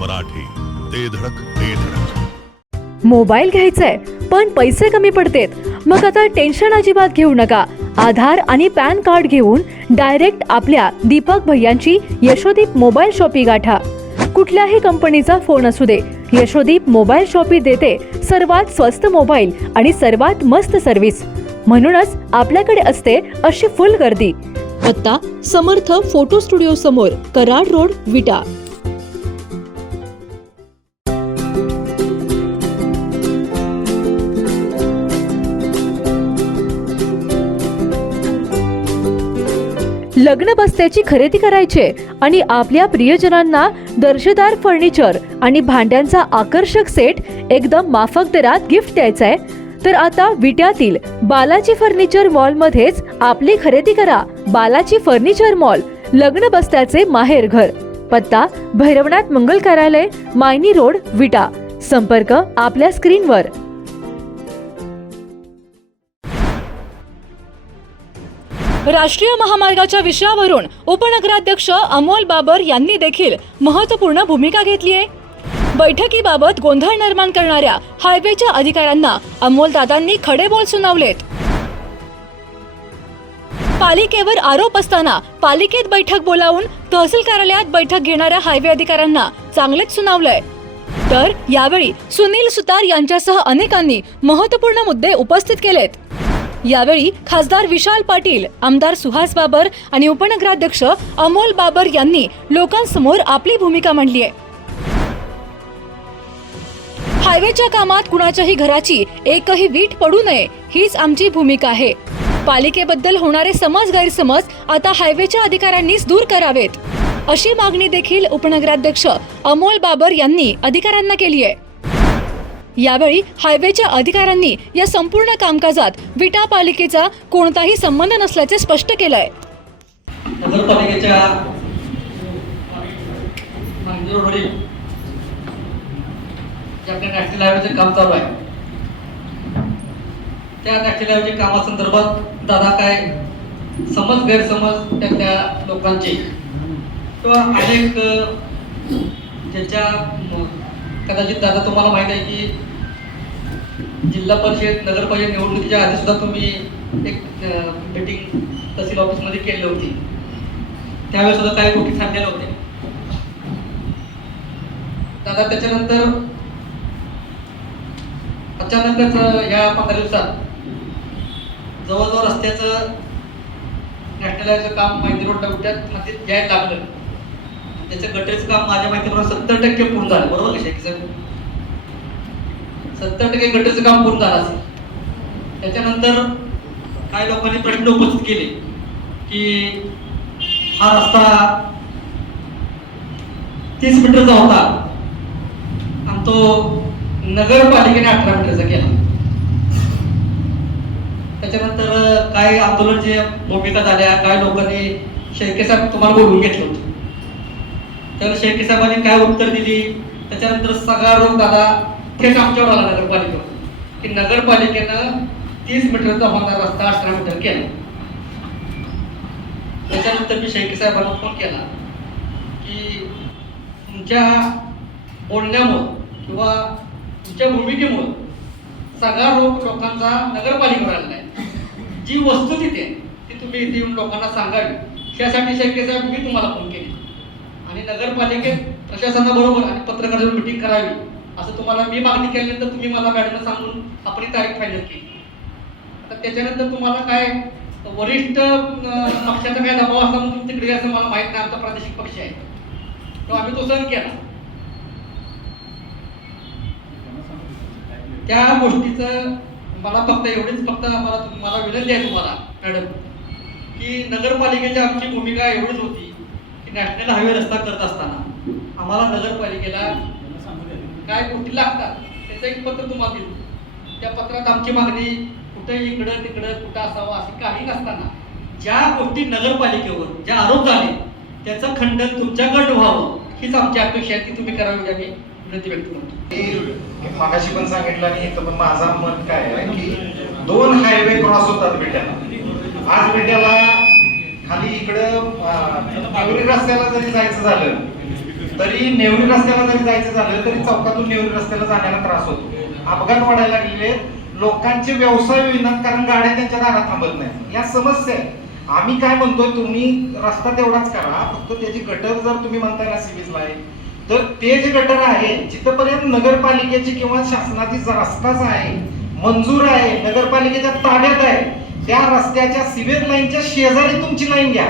मराठी, ते धडक ते धडक. मोबाईल घ्यायचाय पण पैसे कमी पडतेत, मग आता टेन्शन अजिबात घेऊ नका. आधार आणि पॅन कार्ड घेऊन डायरेक्ट आपल्या दीपक भैयांची यशोदीप मोबाईल शॉपी गाठा. कुठल्याही कंपनीचा फोन असू दे, यशोदीप मोबाईल शॉपी देते सर्वात स्वस्त मोबाईल आणि सर्वात मस्त सर्व्हिस. म्हणूनच आपल्याकडे असते अशी फुल गर्दी. पत्ता समर्थ फोटो स्टुडिओ समोर, कराड रोड, विटा. लग्न बस्त्याची खरेदी करायचे आणि आपल्या प्रियजनांना दर्जेदार फर्निचर आणि भांड्यांचा आकर्षक सेट एकदम माफक दरात गिफ्ट द्यायचाय, तर आता विट्यातील बालाजी फर्निचर मॉल मध्येच आपली खरेदी करा. बालाजी फर्निचर मॉल, लग्न बस्त्याचे माहेर घर. पत्ता भैरवनाथ मंगल कार्यालय, मायनी रोड, विटा. संपर्क आपल्या स्क्रीनवर. राष्ट्रीय महामार्गाच्या विषयावरून उपनगराध्यक्ष अमोल बाबर यांनी देखील महत्त्वपूर्ण भूमिका घेतली आहे. बैठकीबाबत गोंधळ निर्माण करणाऱ्या हायवेच्या अधिकाऱ्यांना अमोलदादांनी खडे बोल सुनावलेत. पालिकेवर आरोप असताना पालिकेत बैठक बोलावून तहसील कार्यालयात बैठक घेणाऱ्या हायवे अधिकाऱ्यांना चांगलेच सुनावलंय. तर यावेळी सुनील सुतार यांच्यासह अनेकांनी महत्त्वपूर्ण मुद्दे उपस्थित केलेत. यावेळी खासदार विशाल पाटील, आमदार सुहास बाबर आणि उपनगराध्यक्ष अमोल बाबर यांनी लोकांसमोर आपली भूमिका मांडली आहे. हायवेच्या कामात कुणाच्याही घराची एकही वीट पडू नये, हीच आमची भूमिका आहे. पालिकेबद्दल होणारे गैरसमज आता हायवेच्या अधिकाऱ्यांनीच दूर करावेत, अशी मागणी देखील उपनगराध्यक्ष अमोल बाबर यांनी अधिकाऱ्यांना केली आहे. यावेळी हायवेच्या अधिकाऱ्यांनी या संपूर्ण कामकाजात विटा पालिकेचा कोणताही संबंध नसल्याचे स्पष्ट केलंय. नगरपालिकेच्या जे आपल्या नॅशनल हायवेचे काम चालू आहे, त्या नॅशनल हायवेच्या कामासंदर्भात दादा काय गैरसमज त्यातल्या लोकांचे किंवा अनेक ज्याच्या कदाचित दादा तुम्हाला माहित आहे की जिल्हा परिषद नगरपालिका निवडणुकीच्या आधी सुद्धा तुम्ही एक मीटिंग तहसील ऑफिसमध्ये केली होती. त्यावेळेस सुद्धा काही गोष्टी सांगलेल्या होत्या दादा. त्याच्यानंतर अचानकच ह्या 15 दिवसात जवळजवळ रस्त्याचं नॅशनल हायवेचं काम माहिती रोडला विट्यात हातीत घ्यायला लागलं. त्याचं गटरीचं काम माझ्या माहितीप्रमाणे 70% पूर्ण झालं. बरोबर का शेख साहेब? 70% गटरीचं काम पूर्ण झालं असेल. त्याच्यानंतर काही लोकांनी प्रश्न उपस्थित केले की हा रस्ता 30 मीटरचा होता आणि तो नगरपालिकेने 18 मीटरचा केला. त्याच्यानंतर काही आंदोलनाच्या भूमिका झाल्या. काही लोकांनी शेळके साहेब तुम्हाला बोलवून घेतलं होतं, तर शेळके साहेबांनी काय उत्तर दिली. त्याच्यानंतर सगळा रोग दादा थेट आमच्यावर आला नगरपालिकेवर की नगरपालिकेनं 30 मीटरचा होणारा रस्ता 18 मीटर केला. त्याच्यानंतर मी शेळके साहेबांना फोन केला की तुमच्या बोलण्यामुळं किंवा तुमच्या भूमिकेमुळं सगळा रोग लोकांचा नगरपालिकेवर आलेला आहे. जी वस्तू तिथे ती तुम्ही इथे येऊन लोकांना सांगावी, त्यासाठी शेळके साहेब मी तुम्हाला फोन केली आणि नगरपालिकेत प्रशासनाबरोबर आणि पत्रकारांची मीटिंग करावी असं तुम्हाला मी मागणी केल्यानंतर तुम्ही मला मॅडमला सांगून आपली तारीख फायनल केली. आता त्याच्यानंतर तुम्हाला काय वरिष्ठ पक्षाचा काय दबाव असता म्हणून तुम्ही तिकडे असं मला माहित नाही. आमचा प्रादेशिक पक्ष आहे तो आम्ही तो सहन केला. त्या गोष्टीचं मला फक्त मला विनंती आहे तुम्हाला मॅडम की नगरपालिकेची आमची भूमिका एवढीच होती की नॅशनल हायवे रस्ता करत असताना आम्हाला नगरपालिकेला काय गोष्टी लागतात त्याचं एक पत्र तुम्हाला दिलं. त्या पत्रात आमची मागणी कुठं इकडं तिकडं कुठं असावं अशी काही नसताना ज्या गोष्टी नगरपालिकेवर ज्या आरोप झाले त्याचं खंडन तुमच्याकडं व्हावं हीच आमची अपेक्षा आहे, ती तुम्ही करावी आम्ही विनंती व्यक्त करतो. मागाशी पण सांगितलं आणि इथं पण माझा मत काय आहे की 2 हायवे क्रॉस होतात विट्याला. आज विट्याला खाली इकडं रस्त्याला जरी जायचं झालं तरी नेवरी रस्त्याला जरी जायचं झालं तरी चौकातून नेवरी रस्त्याला जाण्याला त्रास होतो. अपघात वाढायला लागलेले, लोकांचे व्यवसाय होईनात कारण गाड्या त्यांच्या दारात थांबत नाही. या समस्या आहे. आम्ही काय म्हणतोय, तुम्ही रस्ता तेवढाच करा, फक्त त्याची गटर जर तुम्ही म्हणताय ना सिव्हिल लाईन, तर ते जे गटर आहे जिथपर्यंत नगरपालिकेची किंवा शासनाची रस्ताच आहे, मंजूर आहे, नगरपालिकेच्या ताब्यात आहे, त्या रस्त्याच्या सिव्हिल लाईनच्या शेजारी तुमची लाईन घ्या.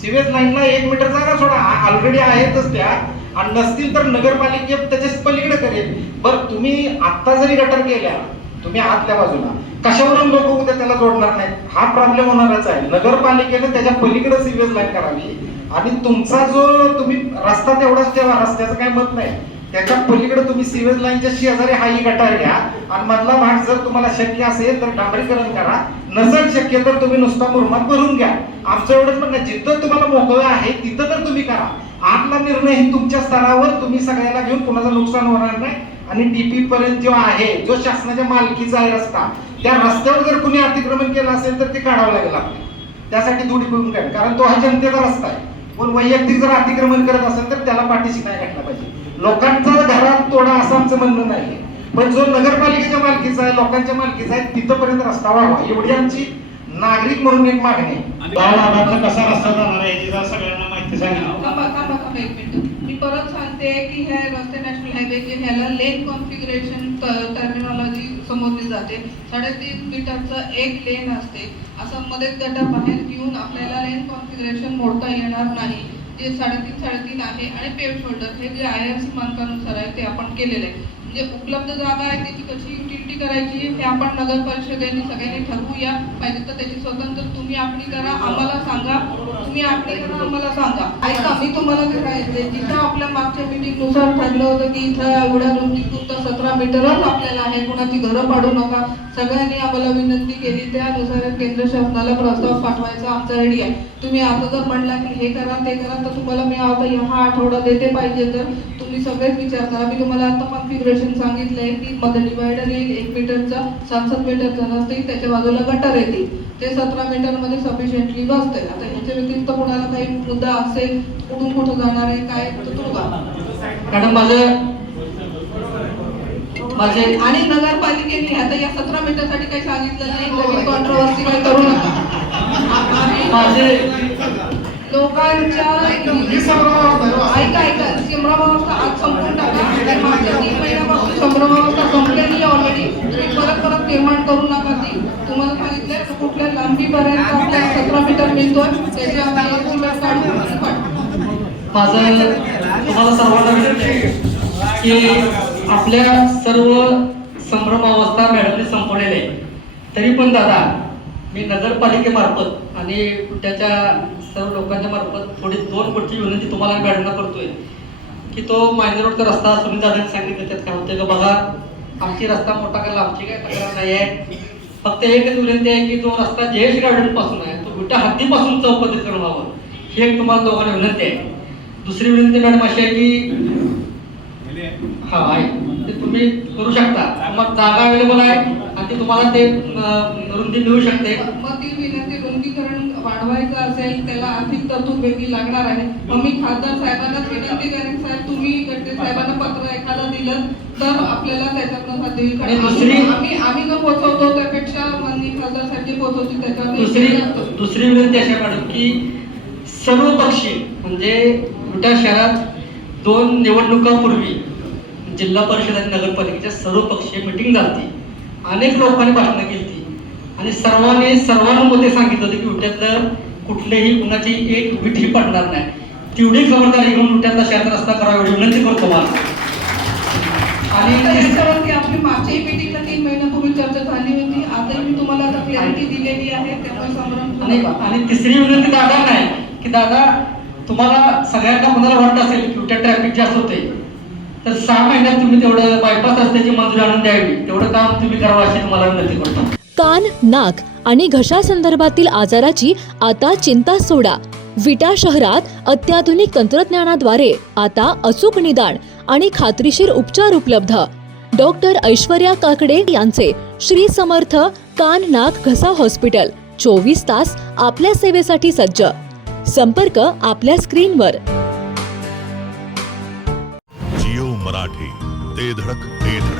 सिव्हिल लाईनला 1 मीटर जागा सोडा, ऑलरेडी आहेतच त्या, आणि नसतील तर नगरपालिके त्याच्या पलीकडे करेल. बरं, तुम्ही आत्ता जरी गटर केल्या तुम्ही आतल्या बाजूला, कशावरून लोक उद्या त्याला जोडणार नाहीत? हा प्रॉब्लेम होणारच आहे. नगरपालिकेने त्याच्या पलीकडे सिव्हिल लाईन करावी आणि तुमचा जो तुम्ही रस्ता तेवढाच ठेवा, रस्त्याचं काही मत नाही, त्याच्या पलीकडे तुम्ही सिव्हिल लाईनच्या शेजारी हाही गटार घ्या आणि मधला भाग जर तुम्हाला शक्य असेल तर डांबरीकरण करा, नसेल शक्य तर तुम्ही नुसता मुरमात भरून घ्या. आमचं एवढंच म्हणणं, जिथं तुम्हाला मोकळं आहे तिथं तर तुम्ही करा. आतला निर्णय ही तुमच्या स्तरावर तुम्ही सगळ्याला घेऊन कोणाचं नुकसान होणार नाही. आणि डीपी पर्यंत जो आहे, जो शासनाच्या मालकीचा आहे रस्ता, त्या रस्त्यावर जर कुणी अतिक्रमण केलं असेल तर ते काढावं लागेल आपल्याला. त्यासाठी थोडी करून काय, कारण तो हा जनतेचा रस्ता आहे. पण वैयक्तिक जर अतिक्रमण करत असेल तर त्याला पाठीशी नाही घातला पाहिजे. लोकांचा घरात तोडा असं आमचं म्हणणं नाही, पण जो नगरपालिकेच्या मालकीचा आहे, लोकांच्या मालकीचा आहे, तिथपर्यंत रस्ता व्हावा एवढी आमची नागरिक म्हणून एक मागणी आहे. कसा रस्ता जाणार आहे याची जरा सगळ्यांना माहिती सांगितली. थांबा एक मिनिट, मी परत सांगते की ह्या रस्ते नॅशनल हायवे जे ह्याला लेन कॉन्फिगरेशन टर्मिनॉलॉजी समजली जाते. 3.5 मीटरचं एक लेन असते, असं मध्ये गटर बाहेर घेऊन आपल्याला लेन कॉन्फिगरेशन मोडता येणार नाही. जे 3.5 आहे आणि पेव शोल्डर हे जे IRC मानकानुसार आहे ते आपण केलेलं आहे. म्हणजे उपलब्ध जागा आहे त्याची कशी युटिलिटी करायची हे आपण नगर परिषदेने सगळ्यांनी ठरवूया. पाहिजे तर त्याची स्वतंत्र तुम्ही आखणी करा, आम्हाला सांगा, तुम्ही आखणी करा, आम्हाला सांगा. ऐका, मी तुम्हाला काय सांगितले, जिथं आपल्या मागच्या मीटिंगनुसार ठरलं होतं की इथं एवढ्या रुंदीत 17 मीटरच आपल्याला आहे, कुणाची घरं पाडू नका, सगळ्यांनी आम्हाला विनंती केली. त्यानुसार केंद्र शासनाला प्रस्ताव पाठवायचा आमचा रेडी आहे. तुम्ही आता जर म्हणला की हे करा ते करा, तर तुम्हाला मी आता हा आठवडा देते. पाहिजे तर तुम्ही सगळेच विचार करा. मी तुम्हाला आता कॉन्फिगरेशन सांगितलंय की मध्ये डिवायडर येईल 1 मीटरचा, 7 मीटरचा नसते, त्याच्या बाजूला गटर येते, ते 17 मीटरमध्ये सफिशियंटली बसते. आता ह्याच्या व्यतिरिक्त कोणाला काही मुद्दा असेल, कुठून कुठं जाणार आहे काय, तर तो मॅडम माझे आणि नगरपालिकेने आता या 17 मीटरसाठी काही सांगितलं नाही, कॉन्ट्रोवर्सी काही करू नका. लोकांच्या ऐका संभ्रमावस्था आज संपून टाका. मागच्या 3 महिन्यापासून संभ्रमावस्था संपलेली ऑलरेडी. तुम्ही परत निर्माण करू नका. ती तुम्हाला सांगितलंय कुठल्या लांबीपर्यंत आपल्याला 17 मीटर मिळतोय त्याचे आम्ही एस्टिमेट काढू. माझं तुम्हाला सर्वांना विनंती आहे की आपल्या सर्व संभ्रमावस्था मॅडमने संपवलेल्या आहे. तरी पण दादा, मी नगरपालिकेमार्फत आणि त्याच्या सर्व लोकांच्या मार्फत थोडी 2 कोटी विनंती तुम्हाला मॅडमला करतोय की तो मायनर रोडचा रस्ता सुनील दादांनी सांगितलं त्यात काय होतं का बघा, आमची रस्ता मोठा करायला आमची काय तक्रार नाही आहे. फक्त एकच विनंती आहे की तो रस्ता जयेश गार्डन पासून आहे तो विटा हद्दीपासून चौपदरीकरण व्हावं, ही एक तुम्हाला दोघांना विनंती आहे. दुसरी विनंती मॅडम अशी आहे की हा आहे ते तुम्ही करू शकता, मग जागा अवेलेबल आहे आणि ते तुम्हाला ते रुंदी मिळू शकते. मग ती विनंती रुंदीकरण वाढवायचं असेल त्याला आर्थिक तरतूद वेगळी लागणार आहे. मग मी खासदार साहेबांनाच विनंती करेन, साहेब तुम्ही गडकरी साहेबांना पत्र एखादा दिलं तर आपल्याला त्याच्यातनं साध्य होईल. आम्ही न पोहोचवतो त्यापेक्षा माननीय खासदारसाठी पोहोचवतो त्याच्यावर. दुसरी विनंती अशी मॅडम की सर्व पक्षी म्हणजे विटा शहरात 2 निवडणुकांपूर्वी जिल्हा परिषद आणि नगरपालिकेच्या सर्व पक्षीय मिटिंग झाली. अनेक लोकांनी भाषणं केली आणि सर्वांमध्ये सांगितलं होतं की विट्यातलं कुठलेही कुणाची एक विठी पडणार नाही. तेवढी खबरदारी घेऊन विट्यातला शहरात रस्ता करावा एवढी विनंती करतो मला. आणि आपली मागच्याही मीटिंगला 3 महिन्यापूर्वी चर्चा झाली होती. आताही मी तुम्हाला आता क्लॅरिटी दिलेली आहे, त्यामुळे संभ्रम. आणि तिसरी विनंती दादा नाही की दादा तुम्हाला सगळ्यांना कोणाला वाटत असेल की विट्यात ट्रॅफिक जास्त होते तर 6 महिन्यात तुम्ही तेवढं बायपास रस्त्याची मंजुरी आणून द्यावी, तेवढं काम तुम्ही करावं अशी तुम्हाला विनंती करतो. कान, नाक आणि घशासंदर्भातील आजाराची आता चिंता सोडा. विटा शहरात अत्याधुनिक तंत्रज्ञानाद्वारे आता अचूक निदान आणि खात्रीशीर उपचार उपलब्ध. डॉक्टर ऐश्वर्या काकडे यांचे श्री समर्थ कान नाक घसा हॉस्पिटल 24 तास आपल्या सेवेसाठी सज्ज. संपर्क आपल्या स्क्रीनवर. मराठी ते धडक ते धडक.